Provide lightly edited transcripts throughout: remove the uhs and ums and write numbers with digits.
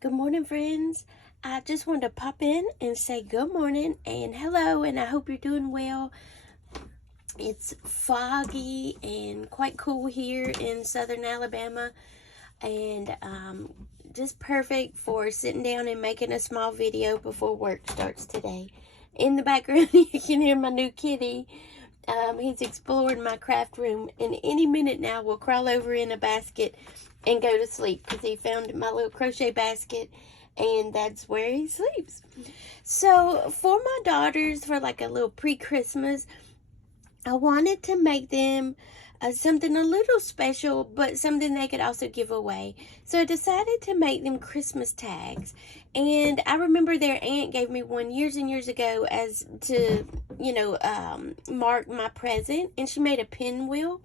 Good morning, friends. I just wanted to pop in and say good morning and hello, and I hope you're doing well. It's foggy and quite cool here in southern Alabama, and just perfect for sitting down and making a small video before work starts today. In the background, you can hear my new kitty. He's exploring my craft room, and any minute now will crawl over in a basket and go to sleep because he found my little crochet basket, and that's where he sleeps. So for my daughters, for like a little pre-Christmas, I wanted to make them something a little special, but something they could also give away. So I decided to make them Christmas tags. And I remember their aunt gave me one years and years ago as to, mark my present. And she made a pinwheel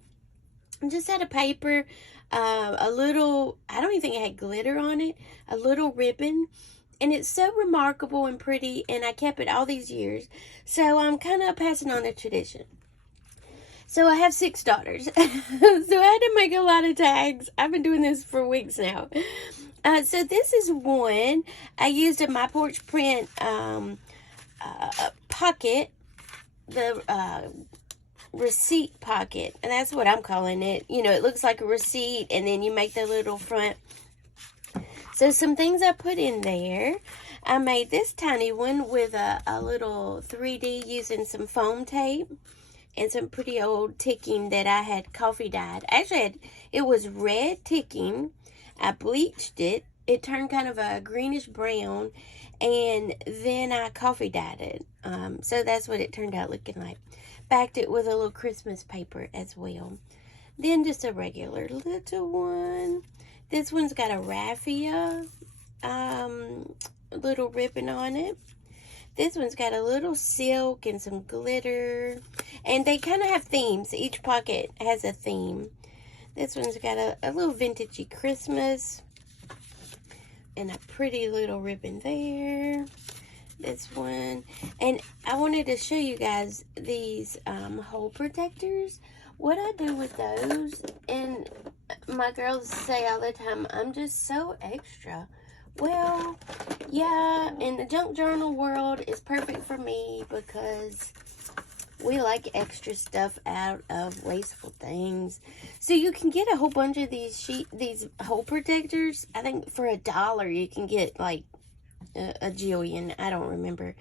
and just had a paper, a little, I don't even think it had glitter on it, a little ribbon. And it's so remarkable and pretty, and I kept it all these years. So I'm kind of passing on the tradition. So I have 6 daughters. So I had to make a lot of tags. I've been doing this for weeks now. So this is one. I used a My Porch Print pocket, the receipt pocket, and that's what I'm calling it. You know, it looks like a receipt, and then you make the little front. So some things I put in there. I made this tiny one with a little 3D using some foam tape and some pretty old ticking that I had coffee dyed. Actually, it was red ticking. I bleached it. It turned kind of a greenish brown, and then I coffee dyed it. So that's what it turned out looking like. Backed it with a little Christmas paper as well. Then just a regular little one. This one's got a raffia little ribbon on it. This one's got a little silk and some glitter. And they kind of have themes. Each pocket has a theme. This one's got a little vintagey Christmas. And a pretty little ribbon there. This one. And I wanted to show you guys these hole protectors. What I do with those, and my girls say all the time, I'm just so extra. Well, yeah, in the junk journal world, it's perfect for me because we like extra stuff out of wasteful things. So you can get a whole bunch of these hole protectors. I think for $1 you can get like a jillion. I don't remember.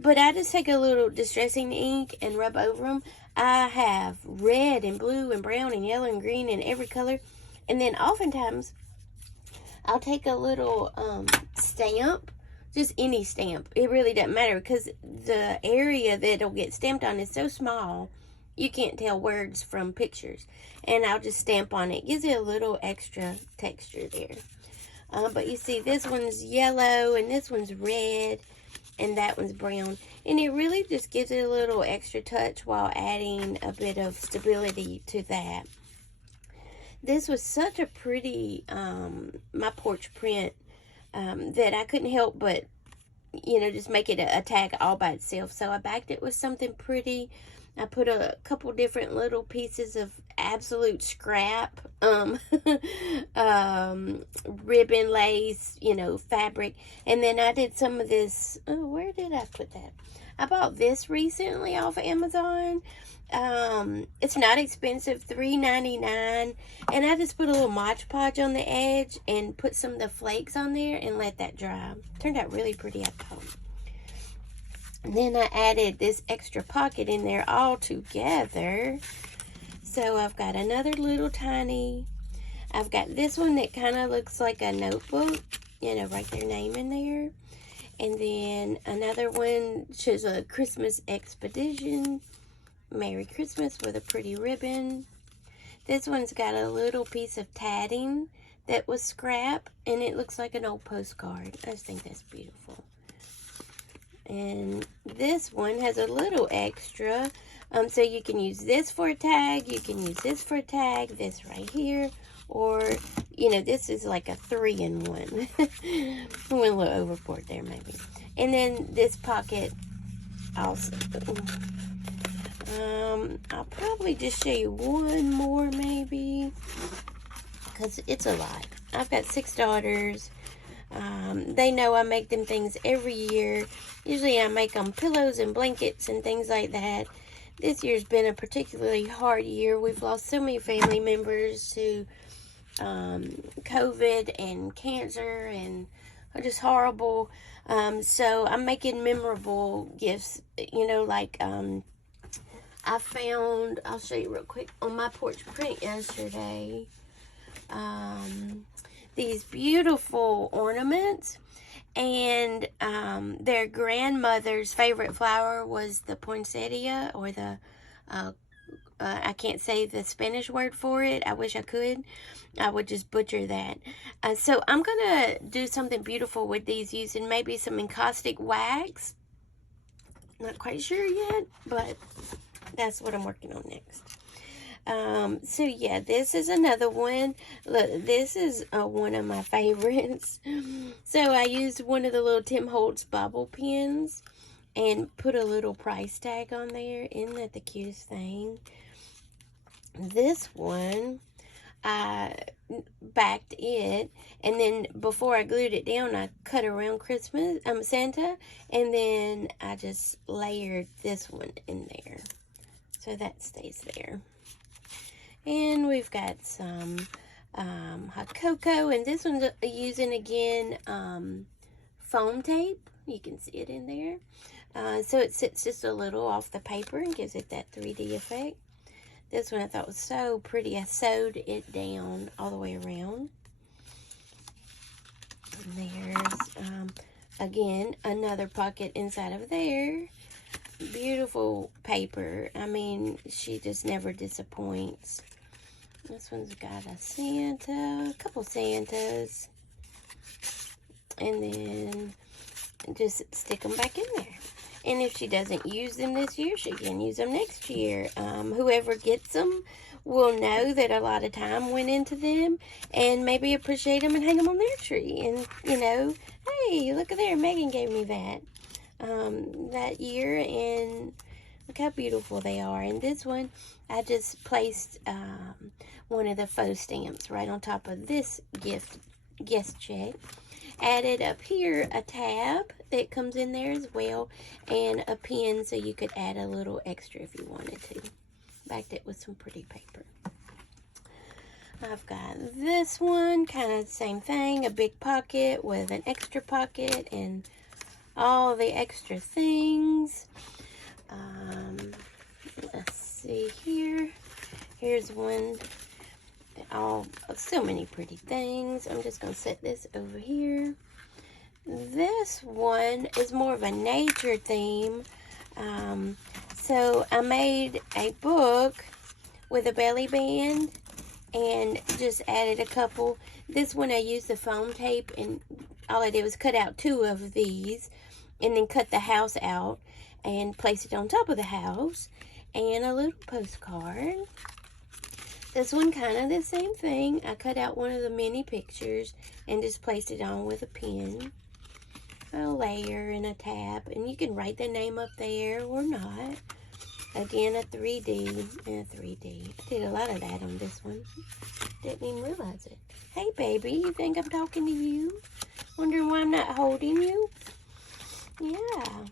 But I just take a little distressing ink and rub over them. I have red and blue and brown and yellow and green and every color. And then oftentimes I'll take a little stamp, just any stamp. It really doesn't matter because the area that it'll get stamped on is so small, you can't tell words from pictures. And I'll just stamp on it. Gives it a little extra texture there. But you see, this one's yellow and this one's red and that one's brown. And it really just gives it a little extra touch while adding a bit of stability to that. This was such a pretty My Porch Print that I couldn't help but, just make it a tag all by itself. So I backed it with something pretty. I put a couple different little pieces of absolute scrap, ribbon, lace, fabric. And then I did some of this, where did I put that? I bought this recently off of Amazon. It's not expensive, $3.99, and I just put a little Mod Podge on the edge and put some of the flakes on there and let that dry. Turned out really pretty, I thought. And then I added this extra pocket in there all together. So I've got another little tiny, I've got this one that kind of looks like a notebook, write their name in there. And then another one shows a Christmas expedition. Merry Christmas with a pretty ribbon. This one's got a little piece of tatting that was scrap, and it looks like an old postcard. I just think that's beautiful. And this one has a little extra, so you can use this for a tag, you can use this for a tag, this right here, or, this is like a 3-in-1. I went a little overboard there, maybe. And then this pocket also. I'll probably just show you one more, maybe, because it's a lot. I've got 6 daughters. They know I make them things every year. Usually I make them pillows and blankets and things like that. This year's been a particularly hard year. We've lost so many family members to COVID and cancer and just horrible. So I'm making memorable gifts, you know, like I found, I'll show you real quick, on My Porch Print yesterday, these beautiful ornaments. And their grandmother's favorite flower was the poinsettia, or the, I can't say the Spanish word for it. I wish I could. I would just butcher that. So I'm going to do something beautiful with these using maybe some encaustic wax. Not quite sure yet, but that's what I'm working on next. So yeah, this is another one. Look, this is one of my favorites. So I used one of the little Tim Holtz bobble pins and put a little price tag on there. Isn't that the cutest thing? This one, I backed it, and then before I glued it down, I cut around Santa, and then I just layered this one in there. So that stays there. And we've got some hot cocoa, and this one's using again foam tape. You can see it in there. So it sits just a little off the paper and gives it that 3D effect. This one I thought was so pretty. I sewed it down all the way around. And there's again another pocket inside of there. Beautiful paper. I mean, she just never disappoints. This one's got a Santa, a couple Santas, and then just stick them back in there. And if she doesn't use them this year, she can use them next year. Whoever gets them will know that a lot of time went into them, and maybe appreciate them and hang them on their tree. And, you know, hey, look at there, Megan gave me that year, and look how beautiful they are. And this one, I just placed one of the faux stamps right on top of this guest check. Added up here a tab that comes in there as well, and a pin so you could add a little extra if you wanted to. Backed it with some pretty paper. I've got this one, kind of the same thing, a big pocket with an extra pocket and all the extra things. Let's see here. Here's one. So many pretty things. I'm just going to set this over here. This one is more of a nature theme. So I made a book with a belly band and just added a couple. This one I used the foam tape, and all I did was cut out 2 of these and then cut the house out and place it on top of the house, and a little postcard. This one kind of the same thing. I cut out one of the mini pictures and just placed it on with a pin, a layer, and a tab, and you can write the name up there or not. Again, a 3D and a 3D. I did a lot of that on this one. Didn't even realize it. Hey, baby, you think I'm talking to you? Wondering why I'm not holding you? Yeah.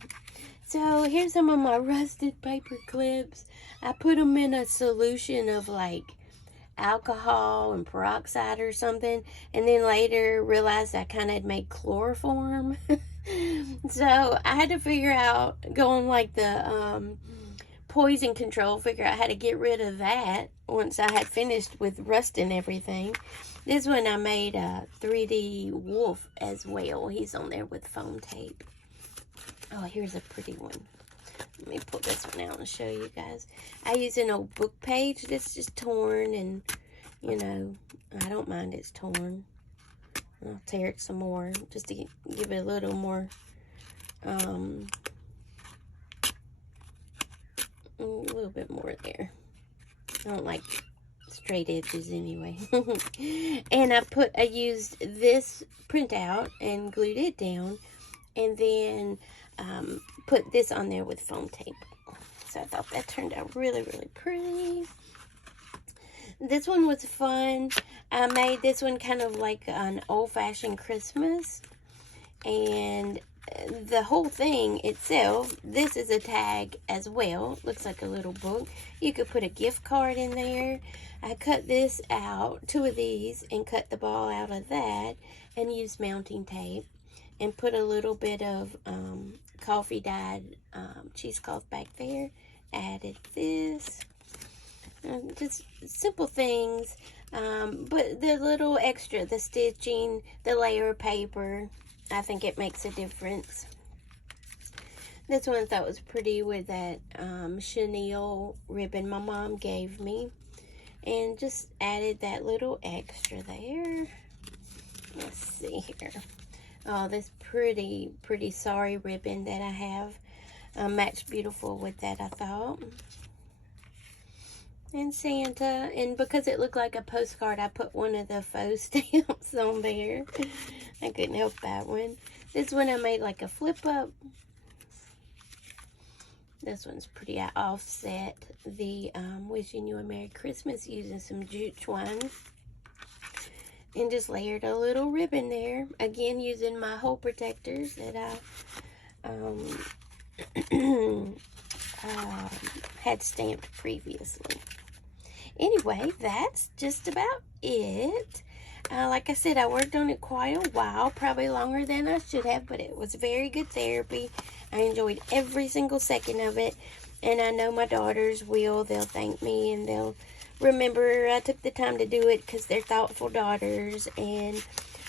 So here's some of my rusted paper clips. I put them in a solution of like alcohol and peroxide or something, and then later realized I kind of had made chloroform. So I had to figure out, go on like the poison control, figure out how to get rid of that once I had finished with rusting everything. This one I made a 3D wolf as well. He's on there with foam tape. Oh, here's a pretty one. Let me pull this one out and show you guys. I use an old book page that's just torn, and, you know, I don't mind it's torn. I'll tear it some more just to give it a little more, a little bit more there. I don't like straight edges anyway. And I used this printout and glued it down, and then put this on there with foam tape. So I thought that turned out really, really pretty. This one was fun. I made this one kind of like an old-fashioned Christmas. And the whole thing itself, this is a tag as well. Looks like a little book. You could put a gift card in there. I cut this out, 2 of these, and cut the ball out of that and used mounting tape and put a little bit of coffee dyed cheesecloth back there. Added this. Just simple things, but the little extra, the stitching, the layer of paper, I think it makes a difference. This one I thought was pretty with that chenille ribbon my mom gave me, and just added that little extra there. Let's see here. Oh, this pretty sari ribbon that I have matched beautiful with that, I thought. And Santa, and because it looked like a postcard, I put one of the faux stamps on there. I couldn't help that one. This one I made like a flip up. This one's pretty. I offset the wishing you a Merry Christmas using some jute twine. And just layered a little ribbon there. Again, using my hole protectors that I had stamped previously. Anyway, that's just about it. Like I said, I worked on it quite a while, probably longer than I should have, but it was very good therapy. I enjoyed every single second of it, and I know my daughters will. They'll thank me, and they'll remember I took the time to do it because they're thoughtful daughters, and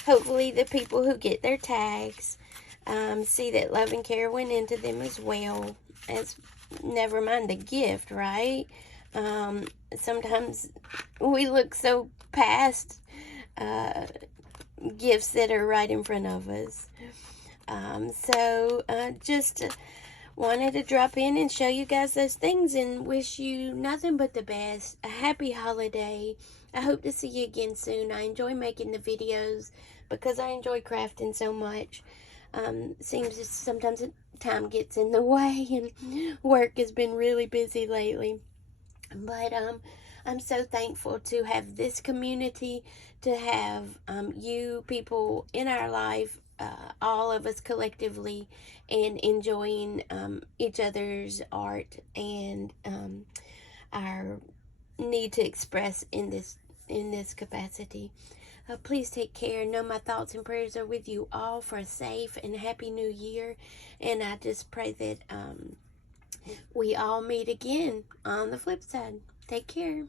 hopefully the people who get their tags see that love and care went into them as well, as never mind the gift, right? Sometimes we look so past gifts that are right in front of us. Just wanted to drop in and show you guys those things and wish you nothing but the best. A happy holiday. I hope to see you again soon. I enjoy making the videos because I enjoy crafting so much. Seems sometimes time gets in the way and work has been really busy lately. But I'm so thankful to have this community, to have you people in our life, all of us collectively, and enjoying each other's art and our need to express in this capacity. Please take care. Know my thoughts and prayers are with you all for a safe and happy new year. And I just pray that we all meet again on the flip side. Take care.